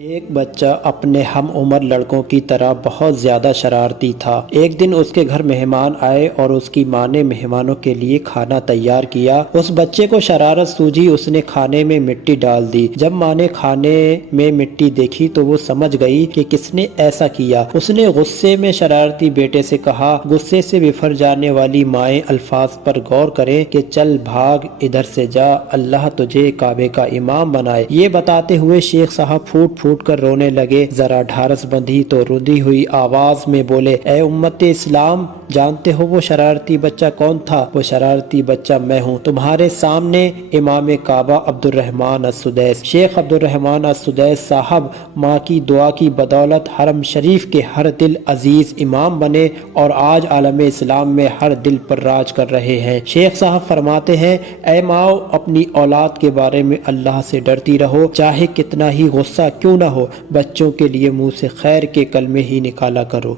ایک بچہ اپنے ہم عمر لڑکوں کی طرح بہت زیادہ شرارتی تھا۔ ایک دن اس کے گھر مہمان آئے اور اس کی ماں نے مہمانوں کے لیے کھانا تیار کیا۔ اس بچے کو شرارت سوجی، اس نے کھانے میں مٹی ڈال دی۔ جب ماں نے کھانے میں مٹی دیکھی تو وہ سمجھ گئی کہ کس نے ایسا کیا۔ اس نے غصے میں شرارتی بیٹے سے کہا، غصے سے بفر جانے والی مائیں الفاظ پر غور کریں کہ چل بھاگ ادھر سے جا، اللہ تجھے کعبے کا امام بنائے۔ یہ بتاتے ہوئے شیخ صاحب پھوٹ کر رونے لگے۔ ذرا ڈھارس بندھی تو رودی ہوئی آواز میں بولے، اے امت اسلام، جانتے ہو وہ شرارتی بچہ کون تھا؟ وہ شرارتی بچہ میں ہوں، تمہارے سامنے امام کعبہ عبدالرحمن السدیس۔ شیخ عبدالرحمن السدیس صاحب ماں کی دعا کی بدولت حرم شریف کے ہر دل عزیز امام بنے اور آج عالم اسلام میں ہر دل پر راج کر رہے ہیں۔ شیخ صاحب فرماتے ہیں، اے ماؤ، اپنی اولاد کے بارے میں اللہ سے ڈرتی رہو، چاہے کتنا ہی غصہ کیوں نہ ہو، بچوں کے لیے منہ سے خیر کے کلمے ہی نکالا کرو۔